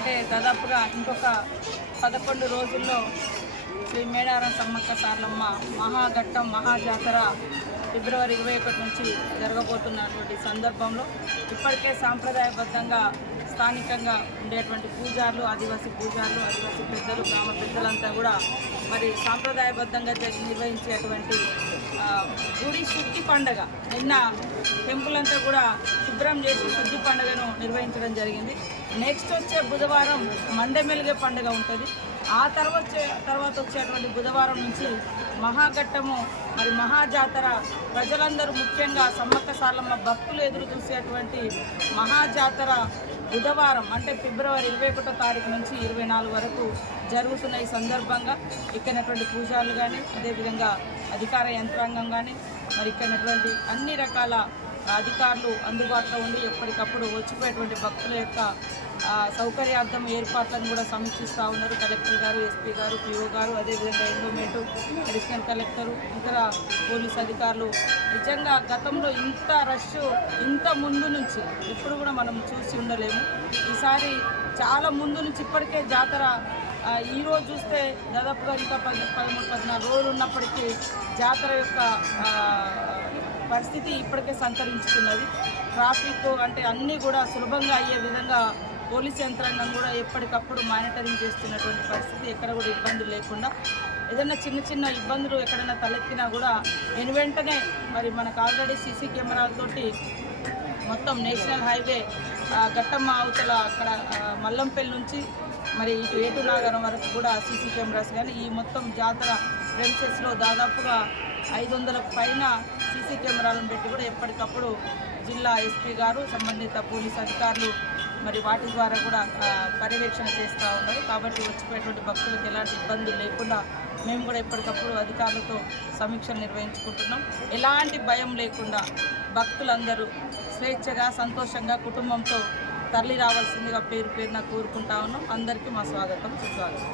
అంటే దాదాపుగా ఇంకొక 11 రోజుల్లో శ్రీ మేడారం సమ్మక్క సారలమ్మ మహాఘట్టం మహాజాతర ఫిబ్రవరి 21 నుంచి జరగబోతున్నటువంటి సందర్భంలో ఇప్పటికే సాంప్రదాయబద్ధంగా స్థానికంగా ఉండేటువంటి పూజారులు ఆదివాసీ పెద్దలు గ్రామ పెద్దలంతా కూడా మరి సాంప్రదాయబద్ధంగా నిర్వహించేటువంటి గుడి శుద్ధి పండుగ నిన్న టెంపుల్ అంతా కూడా శుభ్రం చేసి శుద్ధి పండుగను నిర్వహించడం జరిగింది. నెక్స్ట్ వచ్చే బుధవారం మండమెలిగే పండుగ ఉంటుంది. ఆ తర్వాత వచ్చేటువంటి బుధవారం నుంచి మహాఘట్టము మరి మహాజాతర ప్రజలందరూ ముఖ్యంగా సమ్మక్క సారలమ్మ భక్తులు ఎదురు చూసేటువంటి మహాజాతర బుధవారం అంటే ఫిబ్రవరి 21వ తారీఖు నుంచి 24 వరకు జరుగుతున్న ఈ సందర్భంగా ఇక్కడటువంటి పూజారులు కానీ అదేవిధంగా అధికార యంత్రాంగం కానీ మరి ఇక్కడటువంటి అన్ని రకాల అధికారులు అందుబాటులో ఉండి ఎప్పటికప్పుడు వచ్చిపోయేటువంటి భక్తుల యొక్క సౌకర్యార్థం ఏర్పాట్లను కూడా సమీక్షిస్తూ ఉన్నారు. కలెక్టర్ గారు, ఎస్పీ గారు, పిఓ గారు, అదేవిధంగా ఎండోమెంట్, అడిషనల్ కలెక్టరు, ఇతర పోలీస్ అధికారులు. నిజంగా గతంలో ఇంత రష్ ఇంత ముందు నుంచి ఇప్పుడు కూడా మనం చూసి ఉండలేము. ఈసారి చాలా ముందు నుంచి ఇప్పటికే జాతర ఈరోజు చూస్తే దాదాపుగా ఇంకా 13-14 రోజులు ఉన్నప్పటికీ జాతర యొక్క పరిస్థితి ఇప్పటికే సంతరించుకున్నది. ట్రాఫిక్ అంటే అన్నీ కూడా సులభంగా అయ్యే విధంగా పోలీస్ యంత్రాంగం కూడా ఎప్పటికప్పుడు మానిటరింగ్ చేస్తున్నటువంటి పరిస్థితి, ఎక్కడ కూడా ఇబ్బందులు లేకుండా. ఏదైనా చిన్న ఇబ్బందులు ఎక్కడైనా తలెత్తినా కూడా వెంటనే మరి మనకు ఆల్రెడీ సీసీ కెమెరాలతోటి మొత్తం నేషనల్ హైవే ఘట్టమ్మ అవతల అక్కడ మల్లంపల్లి నుంచి మరి ఇటు ఏటునాగరం వరకు కూడా సీసీ కెమెరాస్ కానీ ఈ మొత్తం జాతర ప్రెమిసెస్లో దాదాపుగా 500కు పైన సీసీ కెమెరాలను పెట్టి కూడా ఎప్పటికప్పుడు జిల్లా ఎస్పీ గారు సంబంధిత పోలీస్ అధికారులు మరి వాటి ద్వారా కూడా పర్యవేక్షణ చేస్తూ ఉన్నారు. కాబట్టి వచ్చిపోయేటువంటి భక్తులకు ఎలాంటి ఇబ్బందులు లేకుండా మేము కూడా ఎప్పటికప్పుడు అధికారులతో సమీక్షలు నిర్వహించుకుంటున్నాం. ఎలాంటి భయం లేకుండా భక్తులందరూ స్వేచ్ఛగా సంతోషంగా కుటుంబంతో తరలి రావాల్సిందిగా పేరున కోరుకుంటా ఉన్నాం. అందరికీ మా స్వాగతం, సుస్వాగతం.